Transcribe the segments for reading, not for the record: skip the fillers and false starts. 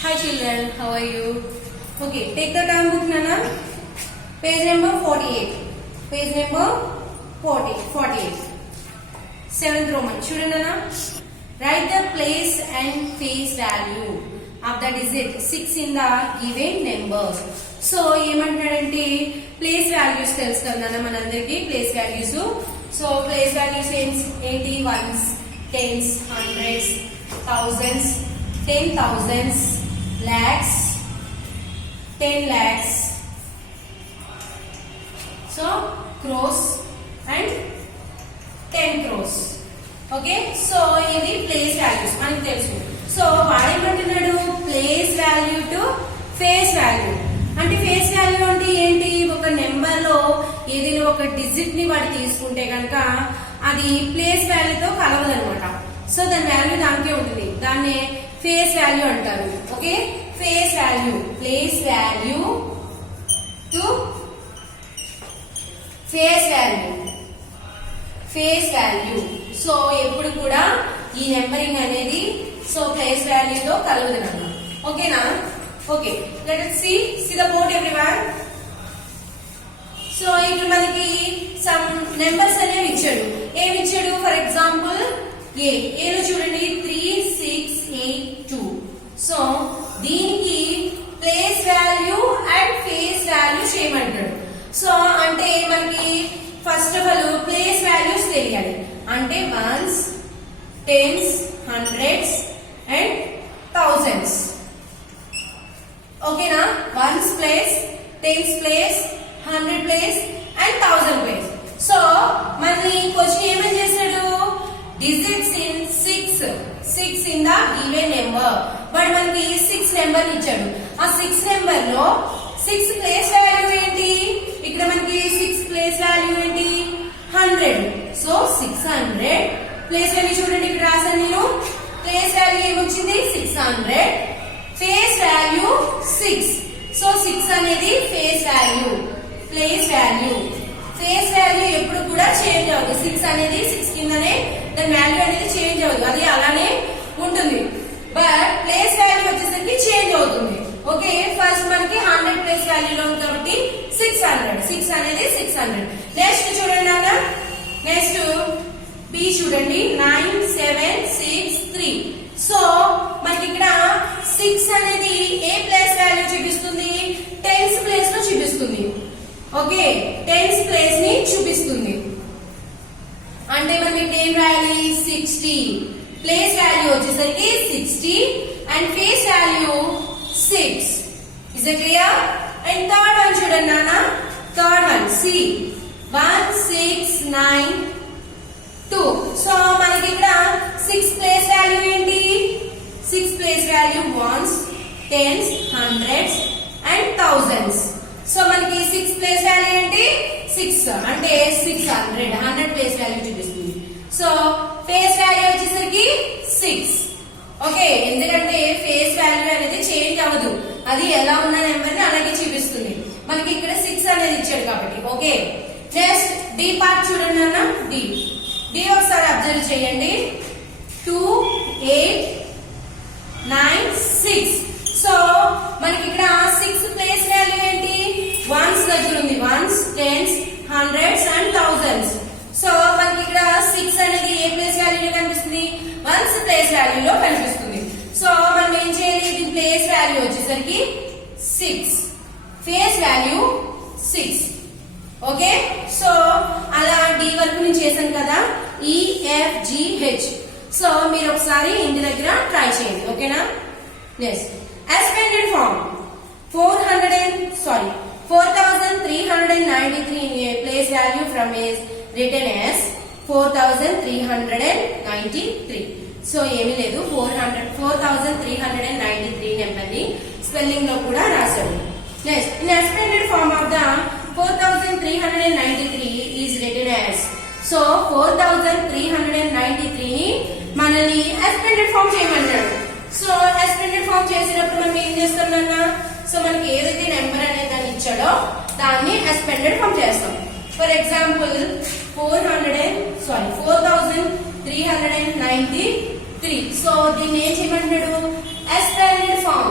Hi children, how are you? Okay, take the term book Nana. Page number 48. Page number 48. 7th Roman. Children Nana. Write the place and face value of the digit 6 in the given numbers. So, ఏమంటాడంటే place values తెలుసు కదా మనందరికీ place values. So, place values ఏంటి ones, tens, hundreds, thousands, 10,000s, lakhs, 10 lakhs, so crores and 10 crores. Okay, so ఇవి place values మనకు తెలుసు. So వాడేమంటున్నాడు place value to face value. అంటే ఫేస్ వాల్యూ అంటే ఏంటి, ఒక నెంబర్ లో ఏదైనా ఒక డిజిట్ ని వాడు తీసుకుంటే కనుక అది ప్లేస్ వాల్యూతో కలవదు అనమాట. సో దాని వాల్యూ దానికే ఉంటుంది, దాన్ని ఫేస్ వాల్యూ అంటారు. Okay, face value, place value to face value, face value. So ఎప్పుడు కూడా ఈ నెంబరింగ్ అనేది సో ప్లేస్ వాల్యూతో కలవదనమాట. ఓకేనా? Okay, let us see the board everyone. So ఇక్కడ మనకి సమ్ నెంబర్స్ అనేవి ఇచ్చాడు. ఏమి ఇచ్చాడు? ఫర్ ఎగ్జాంపుల్ ఏలో చూడండి 3682. సో దీనికి place value and face value చేయమంటాడు. సో అంటే మనకి first of all place values తెలియాలి. అంటే ones, tens, hundreds and thousands. ఓకేనా? Ones place, tens place, 100 place and 1000 place. So మళ్ళీ క్వశ్చన్ ఏమని చేశాడు? Digits in 6 in the given number. But మనకి 6 నెంబర్ ఇచ్చాడు. ఆ 6 నెంబర్ లో 6 ప్లేస్ వాల్యూ ఏంటి? ఇక్కడ మనకి 6 ప్లేస్ వాల్యూ ఏంటి? 100. సో 600 ప్లేస్ వాల్యూ చూడండి, ఇక్కడ రాశాను నేను. ప్లేస్ వాల్యూ ఏమొచ్చింది? 600. Face value 6. సో 6 అనేది face value, place value. Face value ఎప్పుడు కూడా చేంజ్ అవ్వదు. 6 అనేది 6 కిందనే దాని వాల్యూ అనేది చేంజ్ అవ్వదు, అది అలానే ఉంటుంది. బట్ ప్లేస్ వాల్యూ వచ్చేసరికి చేంజ్ అవుతుంది. ఓకే, ఫస్ట్ మనకి 100 ప్లేస్ వాల్యూలో ఉంది కాబట్టి 600. 6 అనేది 600. నెక్స్ట్ చూడండి అన్న, నెక్స్ట్ బి చూడండి 9763. సో మనకి ఇక్కడ 6 అనేది ఏ ప్లేస్ వాల్యూ చూపిస్తుంది? టెన్స్ ప్లేస్ లో చూపిస్తుంది. ఓకే, టెన్స్ ప్లేస్ ని చూపిస్తుంది. అంటే మనం ఇక్కడ ఏం రాయాలి? 60. ప్లేస్ వాల్యూ వచ్చేసరికి 60 and face value 6. Is it clear? And third one చూడండి నాన్న, థర్డ్ వన్ సి 1692. సో మనకి ఇక్కడ 6 ప్లేస్ వాల్యూ ఏంటి? 6 place value ones, tens, hundreds and thousands. So మనకి 6 ప్లేస్ వాల్యూ ఏంటి? 6 అంటే 600. 100 ప్లేస్ వాల్యూ చూపిస్తుంది. సో ఫేస్ వాల్యూ వచ్చేసరికి 6. ఓకే, ఎందుకంటే ఫేస్ వాల్యూ అనేది చేంజ్ అవ్వదు, అది ఎలా ఉన్న నెంబర్ ని అలాగే చూపిస్తుంది. మనకి ఇక్కడ 6 అనేది ఇచ్చాడు కాబట్టి. ఓకే, నెక్స్ట్ డి పార్ట్ చూడండి అన్న. డి ఒకసారి అబ్జర్వ్ చేయండి. 2896. సో మనకి ఇక్కడ 6 ప్లేస్ వాల్యూ ఏంటి? వన్స్ దగ్గర ఉంది. Ones, tens, hundreds and thousands. So మనకి ఇక్కడ 6 అనేది ఏ ప్లేస్ వాల్యూలో కనిపిస్తుంది? వన్స్ ప్లేస్ వాల్యూలో కనిపిస్తుంది. సో మనం ఏం చేయాలి? ఇది ప్లేస్ వాల్యూ వచ్చేసరికి 6, ఫేస్ వాల్యూ 6. ఓకే, సో అలా డి వరకు నేను చేశాను కదా, EFGH. సో మీరు ఒకసారి ఇంటి దగ్గర ట్రై చేయండి. ఓకేనా? Next expanded form 4393 in a place value from is written as 4393. So ఏమీ లేదు, 4393 నెంబర్ ని స్పెల్లింగ్ లో కూడా రాశాడు. Next in expanded form of the 4393 is written as. So 4393 ని మనల్ని expanded form చేయమంటాడు. సో expanded form చేసినప్పుడు మనం ఏం చేస్తామన్నా, సో మనకి ఏదైతే నెంబర్ అనేది దాన్ని ఇచ్చాడో దాన్ని expanded form చేస్తాం. For example 4393. సో దీన్ని ఏం చేయమంటాడు? expanded form.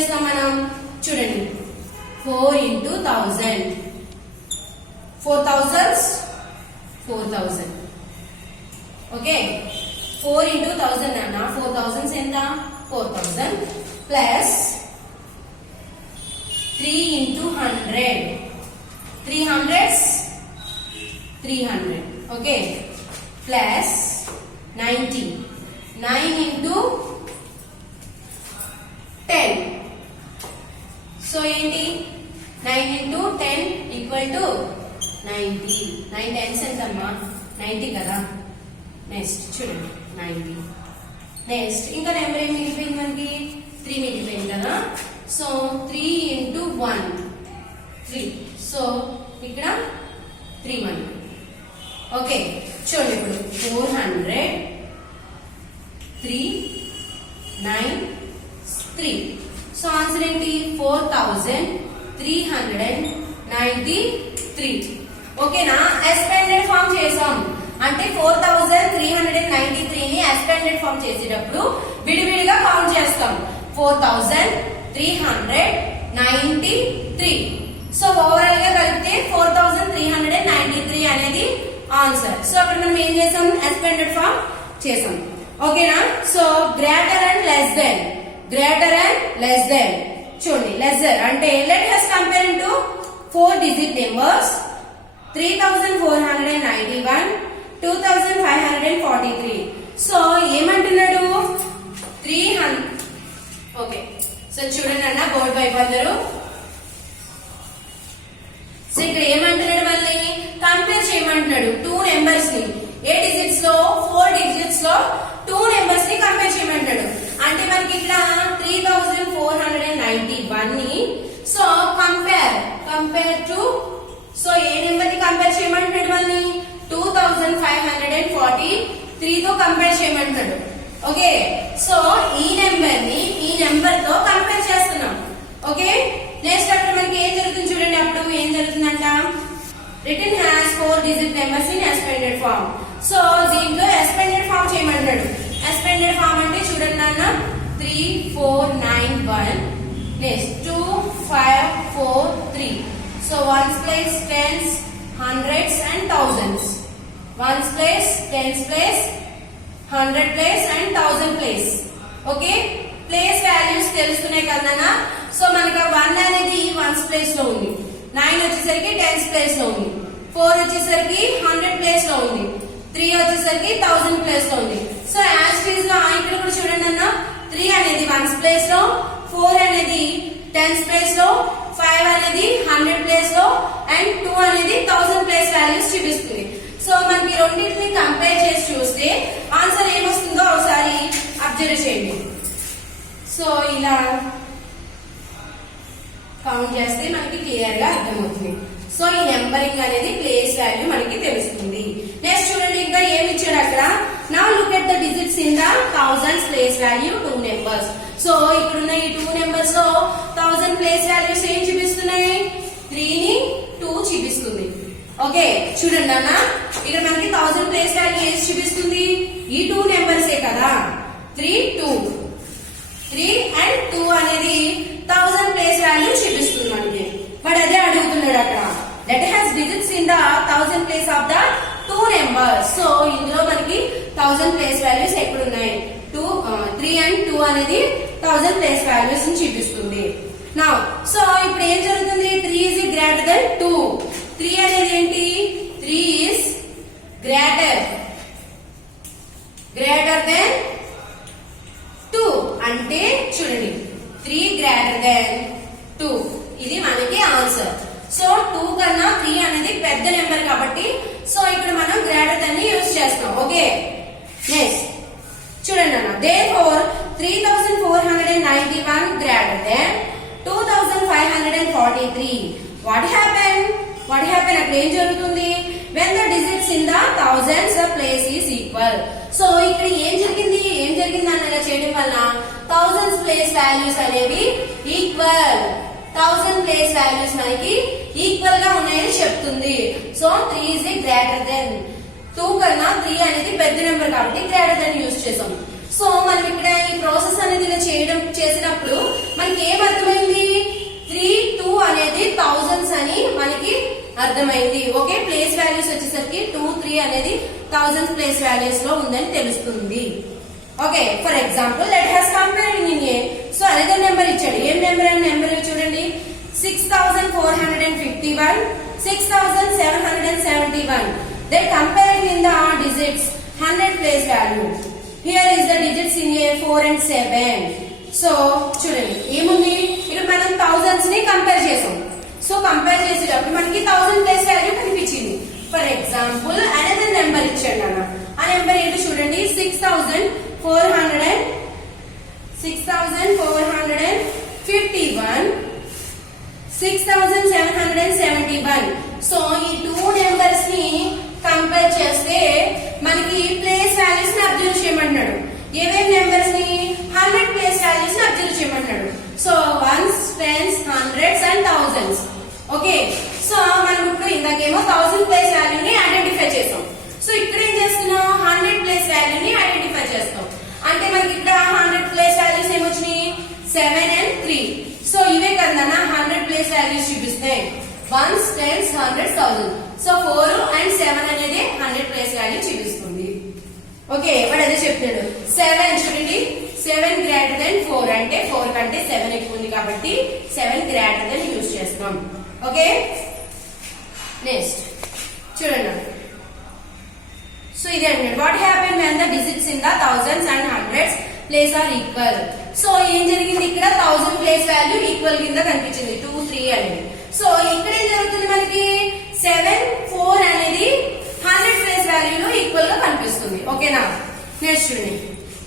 చేస్తాం మనం? చూడండి, 4 into 1000. 4,000s 4,000. ఓకే, 4 into 1000 అన్న. 4,000s ఎంత? 4,000 plus 3 into 100. 300s 300. Okay, plus 90. 9 into 10. So ఏంటి? 9 into 10 equal to 90. 9 10s ఎంతమ్మా? 90 కదా. నెక్స్ట్ చూడండి, 90. నెక్స్ట్ ఇంకా నెంబర్ ఏం మిగిలిపోయింది మనకి? 3 మిగిలిపోయింది కదా. So 3 into 1 3. సో ఇక్కడ 3 మనకి. ఓకే, చూడండి ఇప్పుడు 400 3 9 3. సో ఆన్సర్ ఏంటి? 4,393. ఓకేనా? ఎక్స్పాండెడ్ ఫామ్ చేసాం అంటే 4,393 ని ఎక్స్పాండెడ్ ఫామ్ చేసేటప్పుడు విడివిడిగా కౌంట్ చేస్తాం. 4,393. సో ఓవరాల్ గా కలిపితే 4,393 అనేది ఆన్సర్. సో అక్కడ మనం ఏం చేసాం? ఎక్స్పాండెడ్ ఫామ్ చేసాం. ఓకేనా? So greater and less than. Greater and less than. చూడండి, లెస్సర్ అంటే let us compare into 4 digit numbers. 3,491, 2,543. So ఏమంటున్నాడు? 300. ఓకే, సో చూడండి అన్న బోర్డు వైపు అందరూ. సో ఇక్కడ ఏమంటున్నాడు? మళ్ళీ కంపేర్ చేయమంటున్నాడు 2 నెంబర్స్ ని. ఏ డిజిట్స్ లో? 4 డిజిట్స్ లో 2 నెంబర్స్ ని కంపేర్ చేయమంటాడు. అంటే మనకి ఇక్కడ 3,491 ని so compare to so A number ని కంపేర్ చేయమంటాడు? మళ్ళీ 2,543 తో కంపేర్ చేయమంటాడు. ఓకే, సో ఈ నెంబర్ ని ఈ నెంబర్ తో కంపేర్ చేస్తున్నాం. ఓకే, నెక్స్ట్ అక్కడ మనకి ఏం జరుగుతుంది చూడండి. అప్పుడు ఏం జరుగుతుందంట? Return has 4 digit numbers in expanded form. So దీంట్లో ఎక్స్పాండెడ్ ఫామ్ చేయమంటాడు. ఎక్స్పాండెడ్ ఫామ్ అంటే చూడండి నాన్న, 3 4 9 1 next 2 5 4 3. So once place tense, hundreds and thousands. Once place, tens place, 100 place and 1000 place. Okay, place values తెలుస్తున్నాయి కదా. సో మనకి 1 అనేది ones place లో ఉంది, 9 వచ్చేసరికి టెన్స్ ప్లేస్ లో ఉంది, 4 వచ్చేసరికి 100 ప్లేస్ లో ఉంది, 3 వచ్చేసరికి 1000 ప్లేస్ లో ఉంది. సో యాజ్ టీజ్ గా ఇక్కడ కూడా చూడండి అన్న, 3 అనేది వన్స్ ప్లేస్ లో, 4 అనేది టెన్స్ ప్లేస్ లో, 5 అనేది 100 ప్లేస్ లో అండ్ 2 అనేది 1000 ప్లేస్ వాల్యూస్ చూపిస్తుంది. సో మనకి రెండింటిని కంపేర్ చేసి చూస్తే ఆన్సర్ ఏమొస్తుందో ఒకసారి అబ్జర్వ్ చేయండి. సో ఇలా కౌంట్ చేస్తే మనకి క్లియర్ గా అర్థమవుతుంది. సో ఈ నెంబరింగ్ అనేది ప్లేస్ వాల్యూ మనకి తెలుస్తుంది. నెక్స్ట్ చూడండి, ఇంకా ఏమి ఇచ్చాడు అక్కడ? Now look at the digits in the thousands place value 2 numbers. So ఇక్కడున్న ఈ 2 నెంబర్స్ లో 1000 ప్లేస్ వాల్యూస్ ఏం చూపిస్తున్నాయి? 3 ని 2 చూపిస్తుంది. ఓకే, చూడండి అన్న, ఇక్కడ మనకి 1000 ప్లేస్ వాల్యూ ఏది చూపిస్తుంది? ఈ 2 నెంబర్సే కదా. 3 2 3 అండ్ 2 అనేది 1000 ప్లేస్ వాల్యూ చూపిస్తుంది మనకి. బట్ అదే అడుగుతున్నాడు అక్కడ, that has digits in the 1000 place of the 2 numbers. So ఇందులో మనకి 1000 ప్లేస్ వాల్యూస్ ఎక్కడ ఉన్నాయి? 3 అండ్ 2 అనేది 1000 ప్లేస్ వాల్యూస్ ని చూపిస్తుంది. నౌ సో ఇప్పుడు ఏం జరుగుతుంది? 3 is greater than 2. 3 అనేది ఏంటి? 3 is greater than 2 అంటే చూడండి, 3 greater than 2 ఇది మనకి ఆన్సర్. సో 2 కన్నా 3 అనేది పెద్ద నెంబర్ కాబట్టి సో ఇక్కడ మనం గ్రేటర్ దెన్ ని యూజ్ చేస్తాం. ఓకే, నెక్స్ట్ చూడండి అన్న, therefore 3,491 greater than 2,543. What happened? అక్కడ ఏం జరుగుతుంది? when the digits in the thousands the place is equal. So ఇక్కడ ఏం జరిగింది అన్న ఇలా చేయడం వల్ల thousands ప్లేస్ వాల్యూస్ అనేవి ఈక్వల్. 1000 ప్లేస్ వాల్యూస్ మనకి ఈక్వల్ గా ఉన్నాయని చెప్తుంది. సో 3 is greater than 2 కన్నా 3 అనేది పెద్ద నెంబర్ కాబట్టి గ్రేటర్ దెన్ యూజ్ చేసాం. సో సో మనం ఇక్కడ ఈ ప్రాసెస్ అనేది ఇలా చేసినప్పుడు మనకి ఏం అర్థమైంది, 3, 2 అనేది థౌజండ్స్ అని మనకి అర్థమైంది. ఓకే, ప్లేస్ వాల్యూస్ వచ్చేసరికి 2, 3 అనేది థౌజండ్స్ ప్లేస్ వాల్యూస్ లో ఉందని తెలుస్తుంది. Okay, for example let has comparing in a. So another number ఇచ్చాడు. ఏం నెంబర్ అని నెంబర్ చూడండి, 6451, 6771. Then comparing in the digits 100 place value. Here is the digits in a 4 and 7. So చూడండి ఏముంది, ఇక్కడ మనం థౌజండ్స్ ని కంపేర్ చేసాం. సో కంపేర్ చేసేటప్పుడు మనకి 1000 ప్లేస్ వాల్యూ కనిపించింది. ఫర్ ఎగ్జాంపుల్ అనదర్ నెంబర్ ఇచ్చాడు అన్న. ఆ నెంబర్ ఏంటో చూడండి, 6451, 6771. సో ఈ 2 నెంబర్స్ ని కంపేర్ చేస్తే మనకి ప్లేస్ వాల్యూస్ ని అబ్జర్వ్ చేయమంటున్నాడు. ఏవేం నెంబర్స్ ని, 100 ప్లేస్ వాల్యూస్ ని అబ్జర్వ్ చేయమంటున్నాడు. So ones, tens, hundreds and thousands. Okay, so మనం ఇప్పుడు ఇందాకేమో 1000 ప్లేస్ వాల్యూని ఐడెంటిఫై చేసాం. సో ఇక్కడ ఏం చేస్తున్నాం, 100 ప్లేస్ వాల్యూని ఐడెంటిఫై చేస్తాం. అంటే మనకి ఇక్కడ 100 ప్లేస్ వాల్యూస్ ఏమొచ్చినాయి, 7 and 3. సో ఇవే కదా 100 ప్లేస్ వాల్యూస్ చూపిస్తాయి, ones, tens, hundreds, thousand. So 4 and 7 అనేది 100 ప్లేస్ వాల్యూ చూపిస్తుంది. ఓకే, వాడు అదే చెప్తాడు. 7 చూడండి, 7 గ్రేటర్ దెన్ 4 అంటే 4 కంటే 7 ఎక్కువ ఉంది కాబట్టి 7 గ్రేటర్ దెన్ యూజ్ చేస్తాం. ఓకే, నెక్స్ట్ చూడండి. సో ఇది అండి, what happen when the digits in the thousands and hundreds place are equal. So ఏం జరిగింది, ఇక్కడ 1000 ప్లేస్ వాల్యూ ఈక్వల్ కింద కనిపించింది 2, 3 అనేది. సో ఇక్కడ ఏం జరుగుతుంది, మనకి 7, 4 అనేది 100 ప్లేస్ వాల్యూలో ఈక్వల్ గా కనిపిస్తుంది. ఓకేనా, నెక్స్ట్ చూడండి.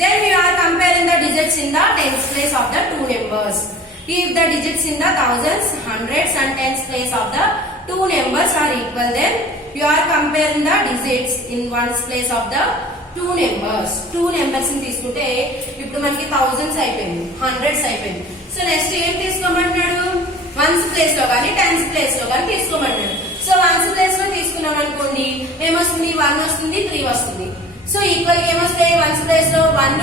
Then we are comparing the digits in the tens place of the two numbers. If the digits in the thousands, hundreds and tens place of the two numbers are equal, then you are comparing the digits in ones place of the two numbers. Two numbers ని తీసుకుంటే ఇప్పుడు మనకి thousands అయిపోయింది, hundreds అయిపోయింది. So next ఏం తీసుకోమంటున్నాడు, ones place లో కానీ tens place లో కానీ తీసుకోమంటున్నాడు. సో వన్స్ ప్లేస్ లో తీసుకున్నాం అనుకోండి, ఏమొస్తుంది, 1 వస్తుంది, 3 వస్తుంది. సో ఈక్వల్ ఏమొస్తాయి, వన్స్ ప్లేస్ లో 1,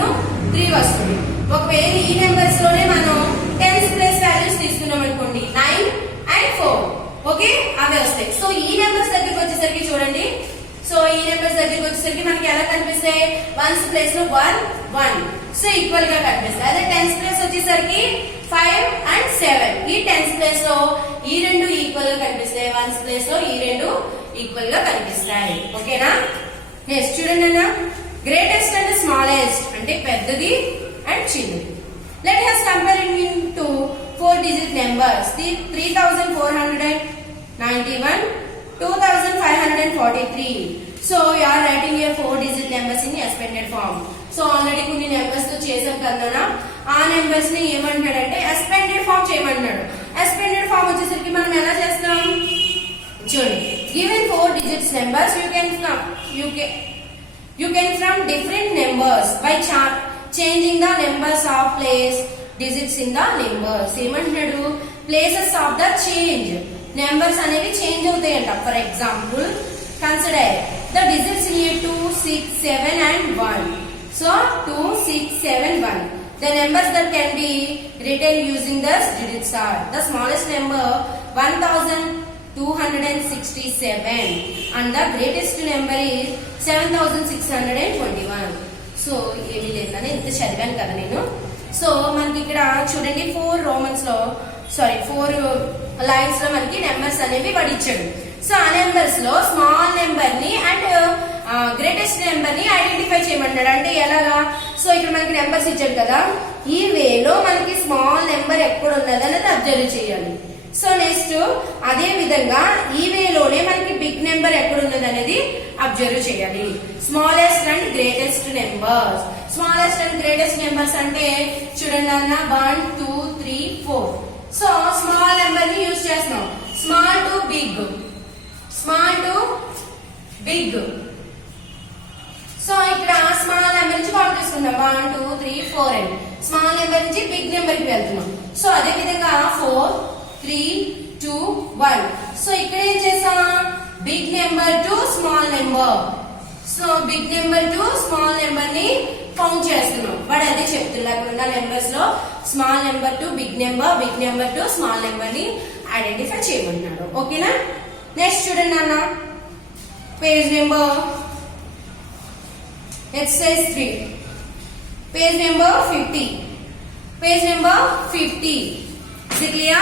3 వస్తుంది. ఒకవేళ ఈ నెంబర్స్ లోనే మనం టెన్స్ ప్లేస్ వాల్యూస్ తీసుకున్నాం అనుకోండి, 9 and 4. ఓకే, అవే వస్తాయి. సో ఈ నెంబర్స్ దగ్గరికి వచ్చేసరికి చూడండి, సో ఈ నెంబర్స్ దగ్గరికి వచ్చేసరికి మనకి ఎలా కనిపిస్తాయి, వన్స్ ప్లేస్ లో 1, 1. సో ఈక్వల్ గా కనిపిస్తాయి. అదే టెన్స్ ప్లేస్ వచ్చేసరికి 5 and 7. ఈ టెన్స్ ప్లేస్ లో ఈ రెండు ఈక్వల్ గా కనిపిస్తాయి, వన్స్ ప్లేస్ లో ఈ రెండు ఈక్వల్ గా కనిపిస్తాయి. ఓకేనా, నెక్స్ట్ చూడండి అన్న, గ్రేటెస్ట్ అండ్ స్మాలెస్ట్ అంటే పెద్దది అండ్ చిన్నది. Let us compare it into 4 digit numbers. 3491, 2543. So you are writing your 4 digit numbers in expanded form. So already కొన్ని నెంబర్స్ తో చేసాం కదా, ఆ నెంబర్స్ ని ఏమంటాడంటే ఎక్స్పాండెడ్ ఫామ్ చేయమంటున్నాడు. ఎక్స్పాండెడ్ ఫామ్ వచ్చేసరికి మనం ఎలా చేస్తాం చూడండి, given 4 digits numbers you can from different numbers by changing the numbers of place digits in the numbers. ఏమంటున్నాడు, places of the change, numbers అనేవి చేంజ్ అవుతాయంట. For example consider the digits in 2, 6, 7 and 1. So 2, 6, 7, 1. The numbers that can be written using the digits are the smallest number 1267 and the greatest number is 7621. So ఏమీ లేదని ఇంత చదివాను కదా నేను. So మనకి ఇక్కడ చూడండి 4 లైన్స్ లో మనకి నెంబర్స్ అనేవి వాడు ఇచ్చాడు. సో ఆ నెంబర్స్ లో స్మాల్ నెంబర్ ని అండ్ గ్రేటెస్ట్ నెంబర్ ని ఐడెంటిఫై చేయమంటాడు. అంటే ఎలాగా, సో ఇక్కడ మనకి నెంబర్స్ ఇచ్చాడు కదా, ఈ వేలో మనకి స్మాల్ నెంబర్ ఎక్కడ ఉన్నది అనేది అబ్జర్వ్ చేయాలి. సో నెక్స్ట్ అదే విధంగా ఈ వేలోనే మనకి బిగ్ నెంబర్ ఎక్కడ ఉన్నది అనేది అబ్జర్వ్ చేయాలి. Smallest and greatest numbers. Smallest and greatest numbers అంటే చూడండి అన్న, 1, 2, 3, 4. సో స్మాల్ నెంబర్ ని యూజ్ చేస్తున్నాం, small to big, small to big. So ఇక్కడ స్మాల్ నెంబర్ నుంచి కౌంట్ చేసుకుంటాం, 1, 2, 3, 4 అని. స్మాల్ నెంబర్ నుంచి బిగ్ నెంబర్ కి వెళ్తున్నాం. సో అదే విధంగా 4, 3, 2, 1. సో ఇక్కడ ఏం చేసాం, big number to small number. So big number to small number ని కౌంట్ చేస్తున్నాం. వాడు అదే చెప్తున్నా అక్కడ ఉన్న నెంబర్స్ లో small number to big number to small number ని ఐడెంటిఫై చేయమంటున్నాడు. ఓకేనా? నెక్స్ట్ చూడండి నాన్న, page number exercise 3, page number 50. Page number 50. Is it clear?